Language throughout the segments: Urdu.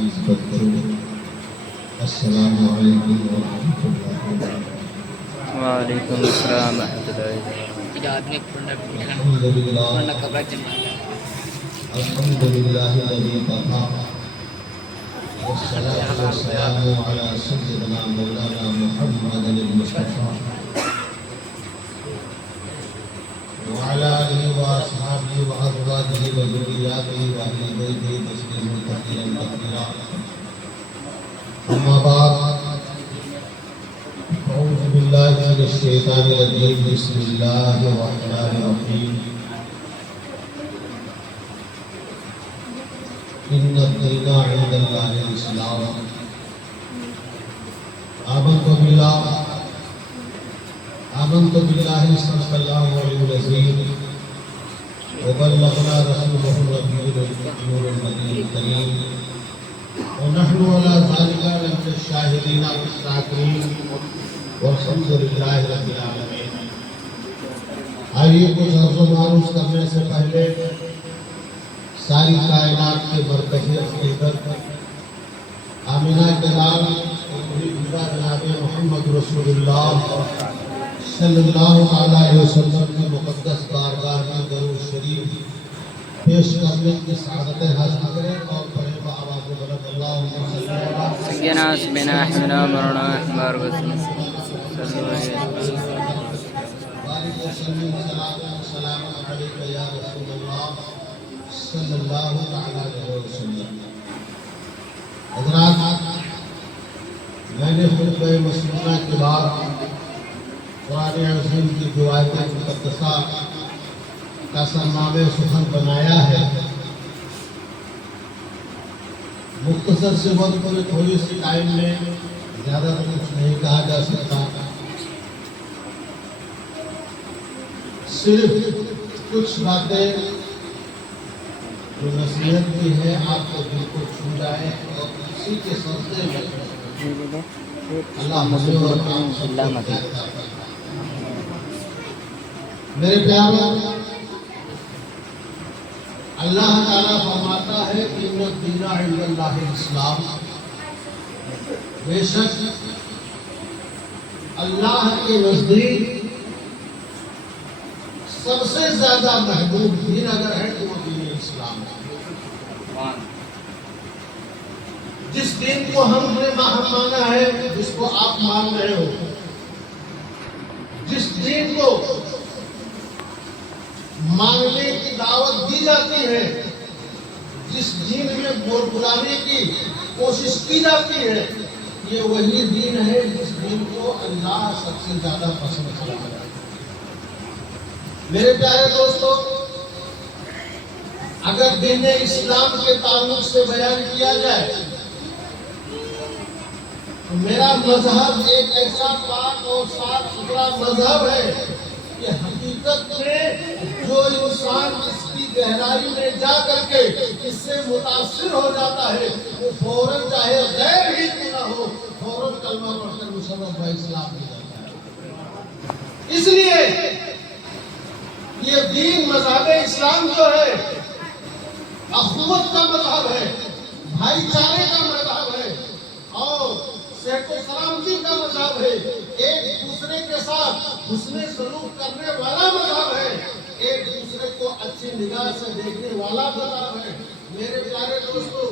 عزیز بچوں، السلام علیکم ورحمۃ اللہ وبرکاتہ۔ وعلیکم السلام ورحمۃ اللہ وبرکاتہ۔ الحمد للہ الذی وفا والصلاة والسلام علی سیدنا مولانا محمد المصطفى وعلى آله وأصحابه وأزواجه وذرياته وأهل بيته تسليما كثيرا كثيرا، أما بعد، أعوذ بالله من الشيطان الرجيم، بسم الله الرحمن الرحيم، إن الدين عند الله الإسلام، آمنت بالله صلى الله عليه وسلم وبلغنا رسوله النبي النور النبي الكريم، ونحن على ذلك لمن الشاهدين والشاكرين، والحمد لله رب العالمين۔ آئیے کچھ عرض و معروض کرنے سے پہلے ساری کائنات کے مرکز حقیقت آمینہ کے نام جناب محمد رسول اللہ صلی اللہ علیہ وسلم کی مقدس بارگاہ میں درود شریف پیش کرنے کی سعادت حاصل کریں اور پڑھیں بآواز بلند اللہم صلی اللہ سیدنا سبحانہ احمدنا مولانا احمد وسلم سلام علیکم یا رسول اللہ صلی اللہ علیہ وسلم۔ حضرات، میں نے خطبہ مسلمہ کے بعد قرآن عظیم کی روایت مقدسہ کا سرنامہ سخن بنایا ہے۔ مختصر سے وقت میں تھوڑی سی ٹائم میں زیادہ کچھ نہیں کہا جا سکتا، صرف کچھ باتیں جو نصیحت کی ہے آپ کو دل کو چھو جائے اور اسی کے سلسلے میں اللہ مجھے اور آپ سب کو ہدایت عطا فرمائے۔ میرے پیاروں، اللہ تعالیٰ فرماتا ہے کہ ان الدین عند اللہ الاسلام، بے شک اللہ کے نزدیک سب سے زیادہ محبوب دین اگر ہے تو وہ دین اسلام ہے۔ جس دین کو ہم نے مانا ہے، جس کو آپ مان رہے ہو، جس دین کو ماننے کی دعوت دی جاتی ہے، جس دین میں بلانے کی کوشش کی جاتی ہے، یہ وہی دین ہے جس دین کو اللہ سب سے زیادہ پسند کرتا ہے۔ میرے پیارے دوستو، اگر دین اسلام کے تعلق سے بیان کیا جائے تو میرا مذہب ایک ایسا پاک اور صاف ستھرا مذہب ہے کہ حقیقت میں جو انسان اس کی گہرائی میں جا کر کے اس سے متاثر ہو جاتا ہے، وہ فوراً چاہے غیر ہی کیوں نہ ہو، فوراً کلمہ پڑھ کر مسلمان و اسلام ہو جاتا ہے۔ اس لیے یہ دین مذہب اسلام جو ہے اخوت کا مذہب ہے، بھائی چارے کا مذہب ہے اور صحت و سلامتی کا مذہب ہے، ایک دوسرے کے ساتھ حسن سلوک کرنے والا مذہب ہے، ایک دوسرے کو اچھی نگاہ سے دیکھنے والا مذہب ہے۔ میرے پیارے دوستو،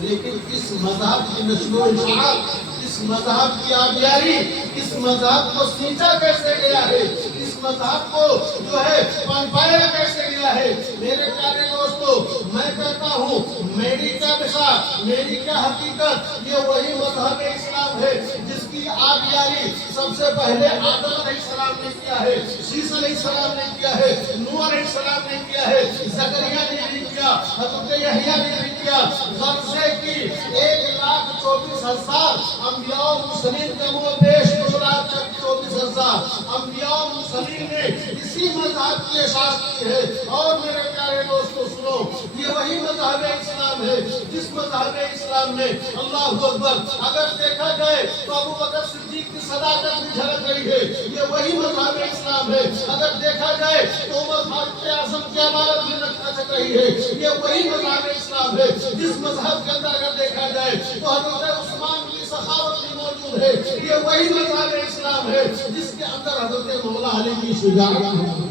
لیکن اس مذہب کی نشر و اشاعت، اس مذہب کی آبیاری، اس مذہب کو سینچا کیسے گیا ہے، اس مذہب کو جو ہے پنپایا کیسے گیا ہے؟ میرے پیارے دوستو، میں کہتا ہوں میری کیا بشار، میری کیا حقیقت، یہ وہی مذہب اسلام ہے جس کی آبیاری سب سے پہلے آدم علیہ السلام نے کیا ہے، شیس علیہ السلام نے کیا ہے، نوح علیہ السلام نے کیا ہے، زکریا نے بھی کیا، حضرت یحییٰ نے بھی کیا، غرضے کی 1,24,000 انبیاء و مرسلین کا وہ پیش 2,24,000 انبیاء و مرسلین نے اسی مذہب کی اشاعت کی ہے۔ اور میرے پیارے دوستو سنو، یہ وہی مذہب اسلام ہے جس مذہب اسلام میں اللہ اکبر اگر دیکھا جائے تو ابو بکر صدیق کی صداقت بھی جھلک رہی ہے. یہ وہی مذہب اسلام ہے. اگر دیکھا جائے تو عمر فاروق اعظم کی عمارت بھی لچک رہی ہے. یہ وہی مذہب اسلام ہے. جس مذہب کے اندر اگر دیکھا جائے تو حضرت عثمان کی سخاوت بھی موجود ہے. یہ وہی مذہب اسلام ہے جس کے اندر حضرت مولا علی کی شجاعت ہے.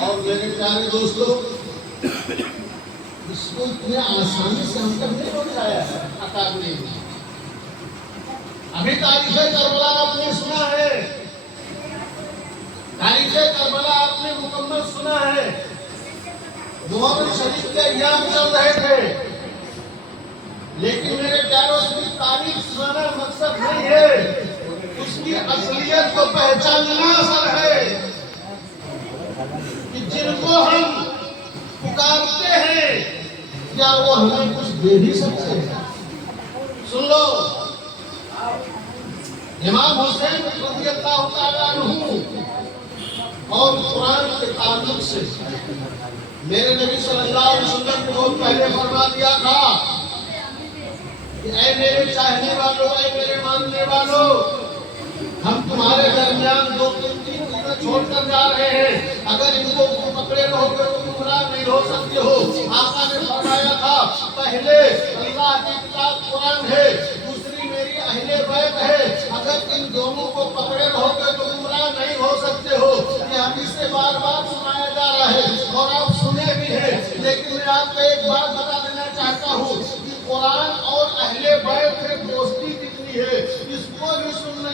اور میرے پیارے دوستو، اس کو اتنے آسانی سے ہم تک نہیں پہنچایا ہے اکابرین نے. ابھی تاریخ کربلا آپ نے سنا ہے، تاریخ کربلا آپ نے مکمل سنا ہے. محرم شریف کے ایام چل رہے تھے، لیکن میرے پیاروں اس کی تاریخ سنانا مقصد نہیں ہے، اس کی اصلیت کو پہچاننا اثر ہے. کہ جن کو ہم پکارتے ہیں کیا وہ ہمیں کچھ دے بھی سکتے ہیں؟ سن لو، امام حسین رضی اللہ تعالیٰ عنہ اور قرآن کے تعلق سے میرے نبی صلی اللہ علیہ وسلم نے بہت پہلے فرما دیا تھا کہ اے میرے چاہنے والوں، اے میرے ماننے والوں، ہم تمہارے درمیان دو تین چیزیں چھوڑ کر جا رہے ہیں. اگر ان کو پکڑے رہو گے تو گمراہ نہیں ہو سکتے ہو. آقا نے فرمایا تھا پہلے اللہ کی کتاب قرآن ہے، دوسری میری اہل بیت ہے. اگر ان دونوں کو پکڑے رہو گے تو گمراہ نہیں ہو سکتے ہو. یہ حدیث سے بار بار سنایا جا رہا ہے اور آپ سنے بھی ہیں. لیکن میں آپ کو ایک بات بتا دینا چاہتا ہوں کہ قرآن اور اہل بیت سے دوستی کتنی ہے. اس کو بھی سنتے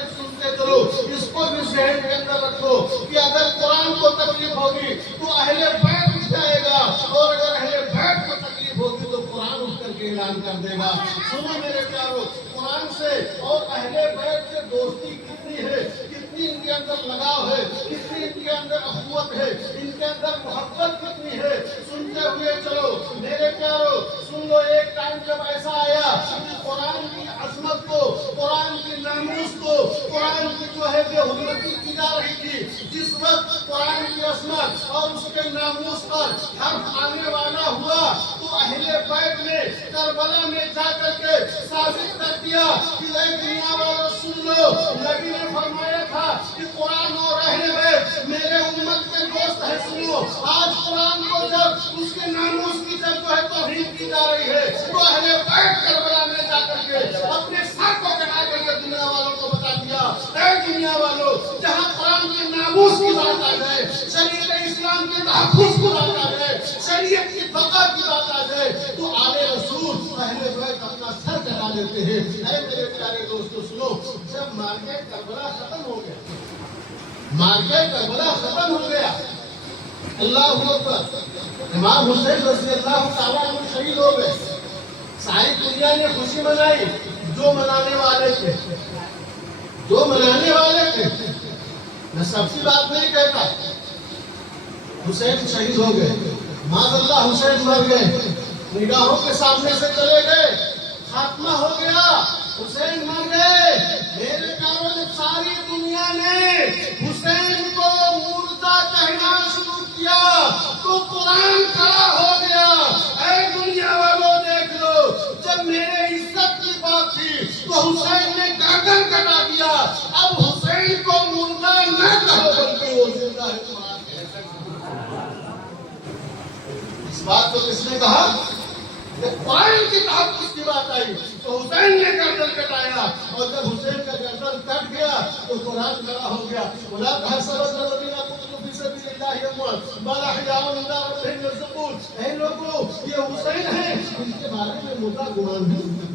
چلو، اس کو بھی ذہن کے اندر رکھو کہ اگر قرآن کو تکلیف ہوگی تو اہل بیت اٹھ جائے گا، اور اگر اہل بیت کو تکلیف ہوگی تو قرآن اٹھ کر کے اعلان کر دے گا. سنو میرے پیارو، قرآن سے اور اہل بیت سے دوستی کتنی ہے، کتنی ان کے اندر لگاؤ ہے، کتنی ان کے اندر اخوت ہے، ان کے اندر محبت کتنی ہے. سنتے ہوئے چلو میرے پیارو، سن لو. ایک ٹائم جب ایسا آیا کہ قرآن کی عظمت کو، قرآن کی ناموس کو، قرآن کی جو ہے بے حرمتی کی جا رہی تھی، جس وقت قرآن کی عظمت اور اس کے ناموس پر حرف آنے والا ہوا تو اہل بیت نے کربلا میں جا کر کے ثابت کر دیا کہ اے دنیا والوں سن لو، نبی نے فرمایا تھا کہ قرآن اور اہل بیت میرے امت کے دوست ہیں. سنو، آج قرآن کو جب اس کے ناموس کی جب جو ہے توہین کی جا رہی ہے تو اہل بیت کربلا میں جا کر کے اپنے سر کو کٹا کر کے دنیا والوں کو بتا دیا، اے دنیا والوں، جہاں قرآن کے ناموس کی بات آ جائے، شریعت اسلام کے تحفظ کی بات آ جائے، شریعت کی بقا کی بات آ جائے تو آل رسول اہل بیت اپنا سر کٹا دیتے ہیں. اے میرے پیارے دوستو سنو، جب مارکے کربلا ختم ہو گیا، مارکے کربلا ختم ہو گیا، اللہ اکبر، امام حسین رضی اللہ تعالیٰ عنہ شہید ہو گئے. ساری دنیا نے خوشی منائی. جو منانے والے تھے، جو منانے والے تھے، میں سب کی بات نہیں کہتا، حسین شہید ہو گئے، معاذ اللہ حسین مر گئے، نگاہوں کے سامنے سے چلے گئے، خاتمہ ہو گیا، حسین مر گئے. میرے پیاروں، جب ساری دنیا نے حسین کو مردہ کہنا شروع کیا تو قرآن کھڑا ہو گیا. اے دنیا والوں دیکھ لو، جب میرے عزت کی بات تھی تو حسین نے گردن کٹا دیا. اب حسین کو مردہ نہ کہو بلکہ وہ زندہ ہے. اس بات کو کس نے کہا؟ جب قرآن کی تحفظ کی بات آئی تو حسین نے گردن کٹایا، اور جب حسین کا گردن کٹ گیا تو قرآن کھڑا ہو گیا. وَلَا تَحْسَبَنَّ الَّذِينَ قُتِلُوا فِي سَبِيلِ اللَّهِ أَمْوَاتٌ بَلْ أَحْيَاءٌ عِندَ رَبِّهِمْ يُرْزَقُونَ. اے لوگوں، یہ حسین ہیں، ان کے بارے میں مردہ گمان نہیں،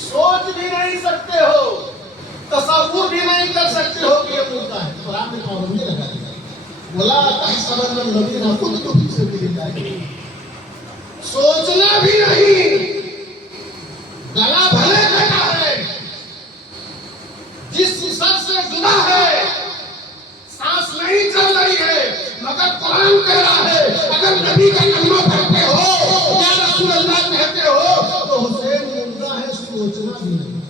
سوچ بھی نہیں سکتے ہو، تصور بھی نہیں کر سکتے ہو کہ یہ مردہ ہے. قرآن نے پابندی لگا دی. وَلَا تَحْسَبَنَّ الَّذِينَ قُتِلُوا فِي سَبِيلِ اللَّهِ، سوچنا بھی نہیں، گلا بھلے بیٹھا ہے، جس سر سے جدا ہے، سانس نہیں چل رہی ہے، مگر قرآن کہہ رہا ہے اگر نبی کا کلمہ پڑھتے ہو یا رسول اللہ کہتے ہو تو حسین مردہ ہے. سوچنا بھی نہیں،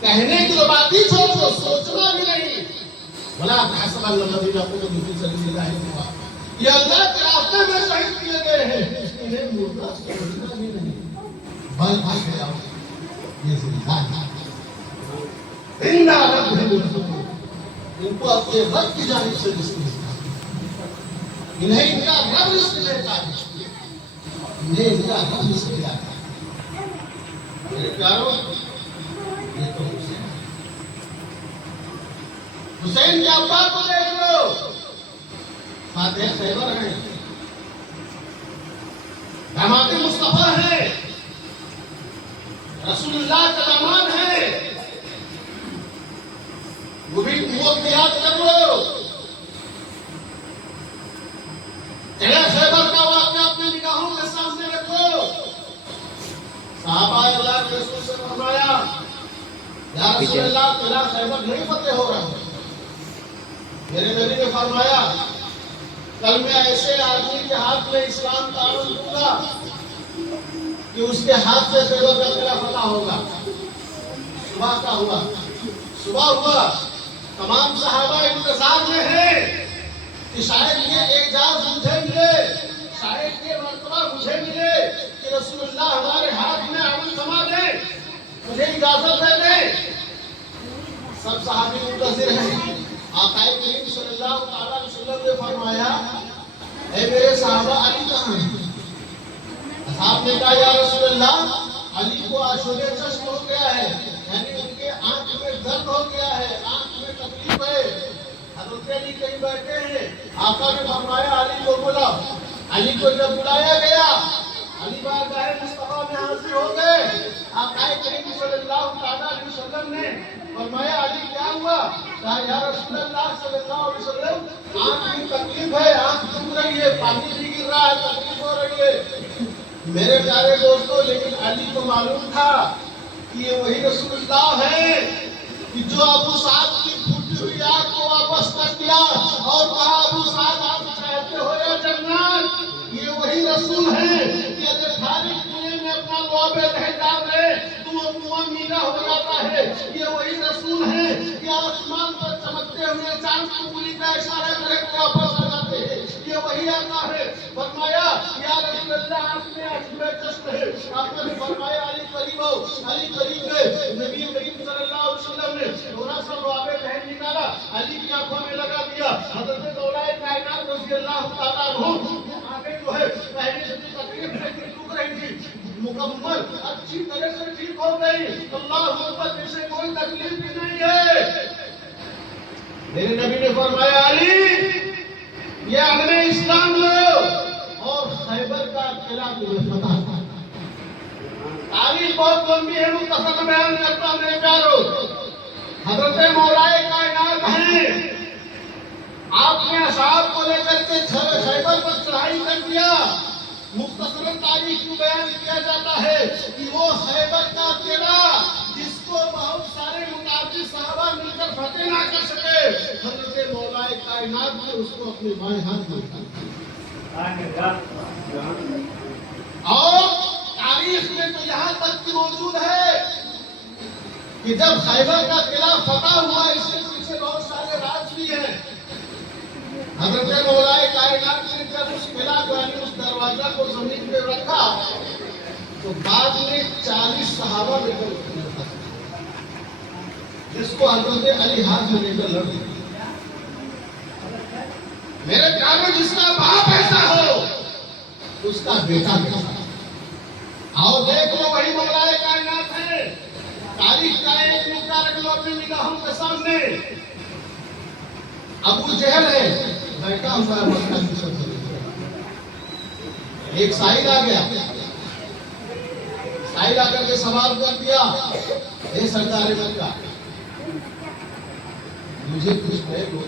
کہنے کی تو بات ہی چھوڑ دو، سوچنا بھی نہیں. وَلَا تَحْسَبَنَّ الَّذِينَ قُتِلُوا فِي سَبِيلِ اللَّهِ أَمْوَاتٌ، یہ اللہ کے راستے میں شہید کیے گئے ہیں، انہیں مردہ سوچنا بھی نہیں. بل أحياء، یہ زندہ رب ہے ان کو اپنے رب کی جانب سے رزق ملتا ہے، انہیں ان کا رب رزق دیتا ہے، انہیں ان کا رب رزق دیتا ہے۔ میرے پیارو، یہ تو حسین کے ابا کو دیکھ لو، فاتح خیبر ہیں، داماد مصطفیٰ ہیں، رسول اللہ کا داماد ہے، وہ بھی قوت یاد کر لو۔ چلے خیبر کا واقعہ اپنے نگاہوں کے سامنے رکھو۔ صحابہ اللہ کے رسول سے فرمایا، یا رسول اللہ قلعہ خیبر نہیں فتح ہو رہا ہے۔ میرے نبی نے فرمایا، کل میں ایسے آدمی کے ہاتھ میں اسلام تعارف دوں گا کہ اس کے ہاتھ سے خیبر کا قلعہ فتح ہوگا۔ صبح کا ہوا، صبح ہوا، تمام صحابہ انتظار میں ہیں کہ شاید یہ اعجاز مجھے ملے، شاید یہ مرتبہ مجھے ملے کہ رسول اللہ ہمارے ہاتھ میں عمل فرما دیں، مجھے اجازت دے دیں۔ سب صحابی منتظر ہیں۔ آقا کریم صلی اللہ تعالیٰ علیہ وسلم نے فرمایا، اے میرے صحابہ، علی کہاں ہیں؟ صحابہ نے کہا، یا رسول اللہ، علی کو آشوب چشم ہو گیا ہے، یعنی ان کے آنکھ میں درد ہو گیا ہے، آنکھ میں تکلیف ہے۔ حضرت علی کہیں بیٹھے ہیں، آقا نے فرمایا علی کو بلا۔ علی کو جب بلایا گیا، علی بارگاہ مصطفیٰ میں حاضر ہو گئے۔ آقا کریم صلی اللہ تعالیٰ علیہ وسلم نے فرمایا، علی کیا ہوا؟ کہا، یا رسول اللہ صلی اللہ علیہ وسلم، آنکھ میں تکلیف ہے، آنکھ دکھ رہی ہے، پانی بھی گر رہا ہے، تکلیف ہو رہی ہے۔ میرے پیارے دوستو، لیکن علی کو معلوم تھا کہ یہ وہی رسول اللہ ہے کہ جو ابو سعد کی پھوٹی ہوئی آنکھ کو واپس کر دیا اور کہا، ابو سعد آپ چاہتے ہو یا جنت؟ یہ وہی رسول ہے کہ اگر خالی کنویں میں اپنا لعاب رہ جاوے تو وہ کنواں میلا ہو جاتا ہے۔ یہ وہی رسول ہے کہ آسمان پر چمکتے ہوئے چاند کی انگلی کا اشارہ کرے تو واپس آ جاتے ہیں۔ یہ وہی آقا ہے۔ فرمایا، یا رسول اللہ، آپ نے عجب چشم ہے۔ آپ نے فرمایا، علی قریب ہو، علی قریب ہے۔ نبی کریم صلی اللہ علیہ وسلم نے تھوڑا سا لعاب ذہن نکالا، علی کی آنکھوں میں لگا دیا۔ حضرت دولائے کائنات رضی اللہ تعالیٰ عنہ آنکھیں جو ہے پہلے سے تکلیف میں دکھ رہی تھی، مکمل اچھی طرح سے ٹھیک ہو گئی۔ اللہ اکبر، جسے کوئی تکلیف بھی نہیں ہے۔ میرے نبی نے فرمایا، علی یہ علم اسلام لو اور خیبر کا قلعہ تمہیں فتح تھا۔ تاریخ بہت لمبی ہے، مختصر بیان کرتا ہوں میرے پیارو۔ حضرت مولا کائنات ہیں، آپ نے اصحاب کو لے کر کے خیبر پر چڑھائی کر دیا۔ مختصر تاریخ کو بیان کیا جاتا ہے کہ وہ خیبر کا قلعہ جس کو بہت سارے متعدد صحابہ مل کر فتح نہ کر سکے، حضرت مولا کائنات نے اس کو اپنے بائیں ہاتھ میں رکھا۔ اور تاریخ میں تو یہاں تک کی موجود ہے کہ جب خیبر کا قلعہ فتح ہوا، اس کے پیچھے بہت سارے راز بھی ہیں۔ حضرت مولا کائنات نے جب اس قلعہ کو، یعنی اس دروازہ کو زمین پہ رکھا تو بعد میں 40 صحابہ مل کر اس کو رکھا، جس کو حضرت علی ہاتھ میں لے کر لڑ گئے۔ میرے پیارو، جس کا باپ ایسا ہو اس کا بیٹا کیسا ہو؟ آؤ دیکھ لو، وہی مولا کائنات ہے۔ تاریخ کا ایک نقطہ رکھ لو اپنی نگاہوں کے سامنے۔ ابو جہل ہے، بیٹھا ہوا ہے مکہ کی سرزمین پر۔ ایک سائل آ گیا، سائل آ کر کے سوال کر دیا، اے سردار مکہ، مجھے کچھ ہے دو،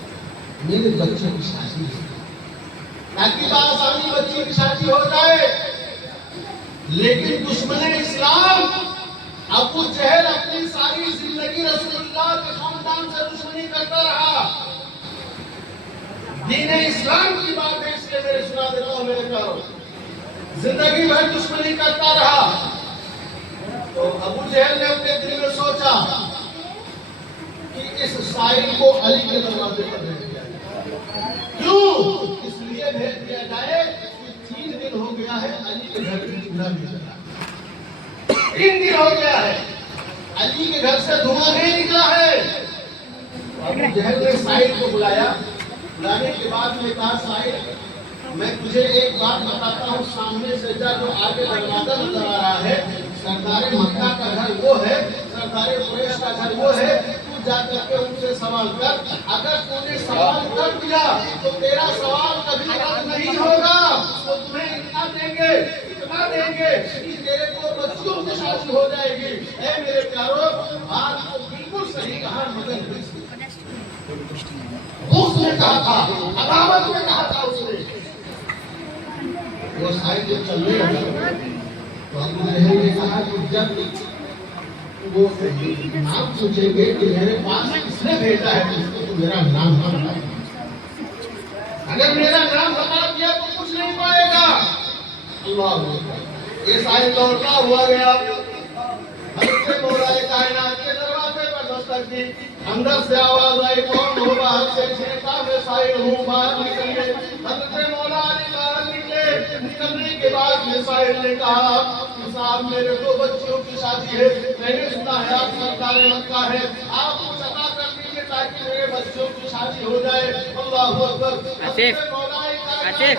میرے بچے کی شادی ہے، تاکہ بآسانی بچے کی شادی ہو جائے۔ لیکن دشمن اسلام ابو جہل اپنی ساری زندگی رسول اللہ کے خاندان سے دشمنی کرتا رہا۔ دین اسلام کی بات ہے، اس لیے میں سنا دیتا ہوں میرے پیارو، زندگی بھر دشمنی کرتا رہا۔ تو ابو جہل نے اپنے دل میں سوچا کہ اس سائل کو علی کے دروازے پر بھیج دیا جائے۔ کیوں؟ اس لیے بھیج دیا جائے کہ 3 دن ہو گیا ہے علی کے گھر میں چولہا بھی جلا، 3 دن ہو گیا ہے۔ علی کے گھر سے دھواں نہیں نکلا ہے۔ ابو جہل نے سائل کو بلایا، بلانے کے بعد میں کہا سائل میں تجھے ایک بات بتاتا ہوں، سامنے سے جا، جو آگے دروازہ نظر آ رہا ہے سردار مکہ کا گھر وہ ہے، سردار قریش کا گھر وہ ہے، تو جا کر کے ان سے سوال کر، اگر تو نے سوال کر دیا تو تیرا سوال کبھی رد نہیں ہوگا، وہ تمہیں اتنا دیں گے کہ تیرے کو بچوں کی شادی ہو جائے گی۔ اے میرے پیارو، بات تو بالکل صحیح کہا، مگر اس نے کہا تھا، عداوت میں کہا تھا اس نے۔ وہ سائل جب چلنے لگا تو ابو جہل نے کہا کہ جب وہ نام پوچھیں گے کہ میرے پاس کس نے بھیجا ہے تو اس کو تو میرا نام نہ بتائے، اگر میرا نام بتا دیا تو کچھ نہیں پائے گا۔ اللہ اکبر۔ یہ سائل دوڑتا ہوا گیا، حضرت مولا کائنات کے دروازے پر دستک دی، اندر سے آواز آئی، کون ہو؟ باہر سے چھینکا، میں سائل ہوں، باہر نکلیے۔ حضرت مولا علی باہر نکلے، نکلنے کے بعد میں سائل نے کہا کہ صاحب میرے دو بچوں کی شادی ہے، میں نے سنا ہے آپ سردار مکہ ہے، آپ کچھ عطا کر دیجیے تاکہ میرے بچوں کی شادی ہو جائے۔ اللہ اکبر۔ حضرت مولا کائنات ہے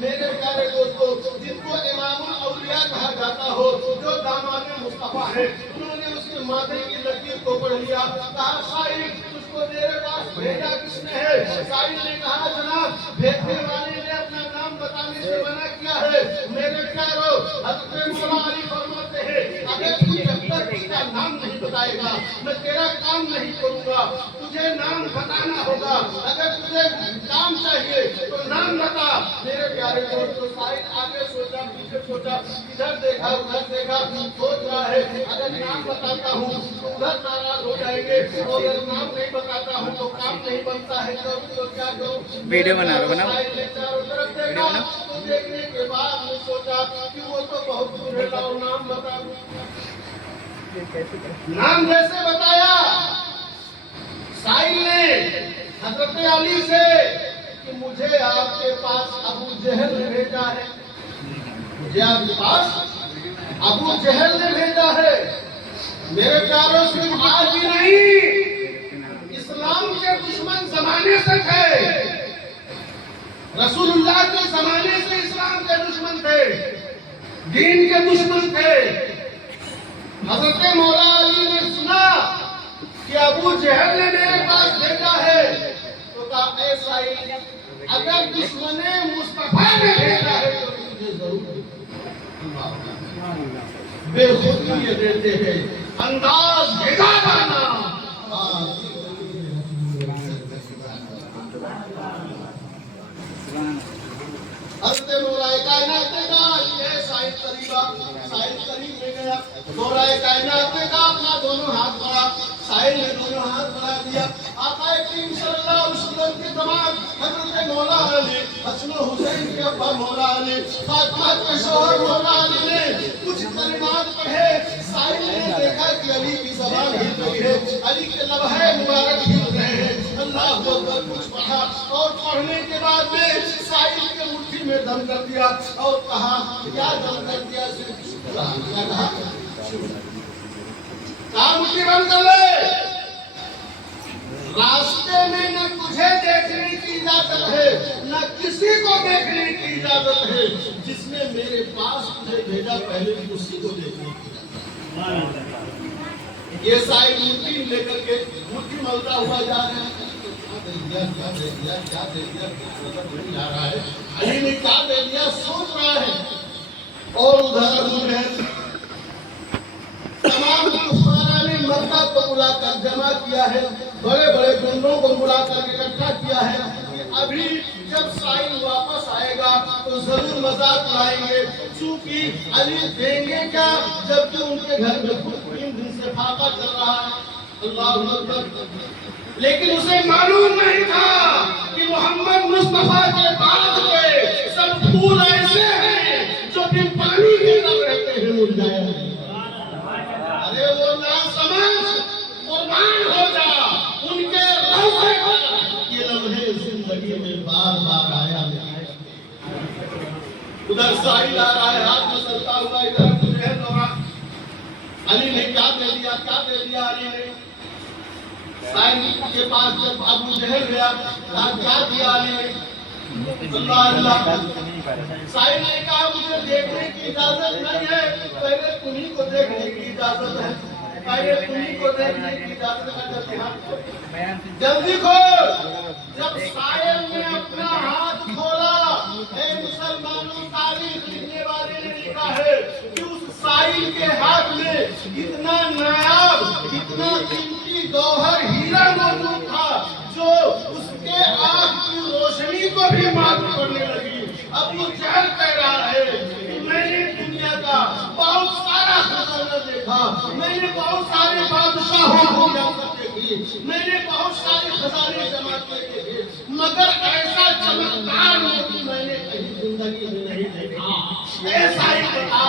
میرے پیارے دوستو، جن کو امام الاولیاء کہا جاتا ہو، جو داماد مصطفیٰ ہے، انہوں نے اس کے ماتھے کی لکیر کو پڑھ لیا، کہا سائل اس کو میرے پاس بھیجا کس نے ہے؟ سائل نے کہا جناب بھیجنے والے نے اپنا نام بتانے سے منع کیا ہے۔ میرے پیارو، حضرت مولا علی فرماتے ہیں اگر تو جب تک اس کا نام نہیں بتائے گا میں تیرا کام نہیں کروں گا، تجھے نام بتانا ہوگا، اگر تجھے کام چاہیے تو نام بتا۔ میرے پیارے دوستو، سائل آگے سوچا، پیچھے سوچا، ادھر دیکھا، ادھر دیکھا، سوچ رہا ہے اگر نام بتاتا ہوں تو ادھر ناراض ہو جائیں گے، اور اگر نام نہیں بتاتا ہوں تو کام نہیں بنتا ہے، تو کیا کروں؟ ویڈیو بنا رہا ہوں نا، سائل نے چاروں طرف دیکھا، تو دیکھنے کے بعد میں سوچا کہ وہ تو بہت دور ہے، لاؤ نام بتا دوں۔ نام جیسے بتایا سائل نے حضرت علی سے کہ مجھے آپ کے پاس ابو جہل نے بھیجا ہے، مجھے آپ کے پاس ابو جہل نے بھیجا ہے۔ میرے پیاروں، صرف آج ہی نہیں، اسلام کے دشمن زمانے سے تھے، رسول اللہ کے زمانے سے اسلام کے دشمن تھے، دین کے دشمن تھے۔ حضرت مولا علی نے سنا کہ ابو جہل نے میرے پاس بھیجا ہے تو کہا اے سائل اگر دشمن مصطفیٰ نے بھیجا ہے تو مجھے ضرور بے خود یہ دیتے ہیں انداز بھیجا جانا۔ حضرت مولا کائنات نے کہا یہ سائل قریب آ، سائل قریب لے گیا، مولا کائنات نے کہا اپنا دونوں ہاتھ بڑھا، سائل نے دونوں ہاتھ بڑھا دیا۔ آقا کریم صلی اللہ علیہ وسلم کے دماغ حضرت مولا علی، حسن و حسین کے ابا مولا علی، فاطمہ کے شوہر مولا علی نے کچھ کلمات پڑھے۔ سائل نے دیکھا کہ علی کی زبان ہل رہی ہے، علی کے لبہے مبارک ہل رہے ہیں، اللہ اکبر کچھ پڑھا، اور پڑھنے کے بعد میں سائل کے مٹھی میں دم کر دیا اور کہا کیا دم کر دیا؟ کیا کہا؟ کہا مٹھی بند کر لے، راستے میں نہ تجھے دیکھنے کی اجازت ہے نہ کسی کو دیکھنے کی اجازت ہے، جس نے میرے پاس تجھے بھیجا پہلے بھی اسی کو دیکھنے کی اجازت ہے۔ یہ سائل مٹھی لے کر کے مٹھی ملتا ہوا جا رہا ہے، کیا دے دیا نہیں جا رہا ہے، علی نے کیا دے دیا سوچ رہا ہے، اور ادھر تمام کفارہ نے مکہ کو بلا کر جمع کیا ہے، بڑے بڑے گنڈوں کو بلا کر اکٹھا کیا ہے کہ ابھی جب سائل واپس آئے گا تو ضرور مذاق لائیں گے، چونکہ علی دیں گے کیا جبکہ ان کے گھر میں خود 3 دن سے فاقہ چل رہا ہے۔ اللہ اکبر۔ لیکن اسے معلوم نہیں تھا کہ محمد مصطفیٰ کے بعد کے سب پھول ایسے ہیں جو بن پانی کے نہ رہتے ہیں مرجھائے۔ ارے وہ نہ سمجھ قربان ہو جا ان کے روضے پر، یہ لمحے زندگی میں بار بار آیا ہے۔ ادھر سائل آ رہا ہے ہاتھ مسلتا ہوا، ادھر مجھے دورہ علی نے کیا دے دیا علی نے سائل کے پاس جب ابو جہل گیا کیا دیا علی نے اللہ سائل نے کہا مجھے دیکھنے کی اجازت نہیں ہے پہلے تمہیں کو دیکھنے کی اجازت ہے جلدی کھول جب سائل نے اپنا ہاتھ کھولا اے مسلمانوں تاریخ لکھنے والے نے لکھا ہے کہ اس سائل کے ہاتھ میں اتنا نایاب اتنا قیمتی گوہر ہیرا موجود تھا جو اس کے آنکھ کی روشنی کو بھی معلوم کرنے لگی ابو جہل کہہ رہا ہے کہ میں نے دنیا کا بہت سارا خزانہ دیکھا میں نے بہت سارے بادشاہوں کو دیکھی میں نے بہت سارے خزانے جمع کیے تھے مگر ایسا چمکدار موتی میں نے کہیں زندگی میں نہیں دیکھا ایسا ہی بتا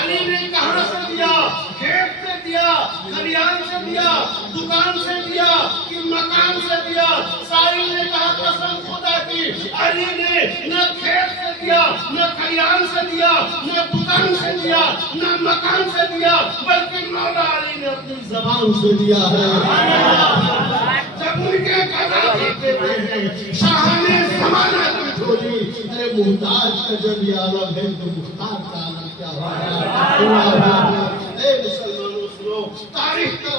علی نے کہاں سے دیا کھیت سے دیا کھلیان سے دیا دکان سے دیا کہ مکان سے دیا سائل نے کہا قسم خدا کی علی نے نہ کھیت سے دیا نہ کھلیان سے دیا نہ دکان سے دیا نہ مکان سے دیا بلکہ مولا علی نے اپنی زبان سے دیا ہے جب ان کے قضا کرتے ہیں شاہ نے زمانہ کی جھولی ارے محتاج کا جب یہ عالم ہے تو مختار کا عالم کیا ہوگا اے مسلمانوں سنو تاریخ کا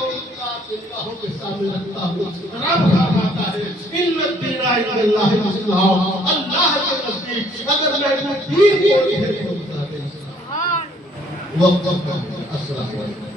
نگاہوں کے سامنے رکھتا ہوں رب فرماتا ہے ان الدین عند اللہ الاسلام اللہ کے نزدیک اگر میں دین کو ہے تو بتا دیں وقت اسلام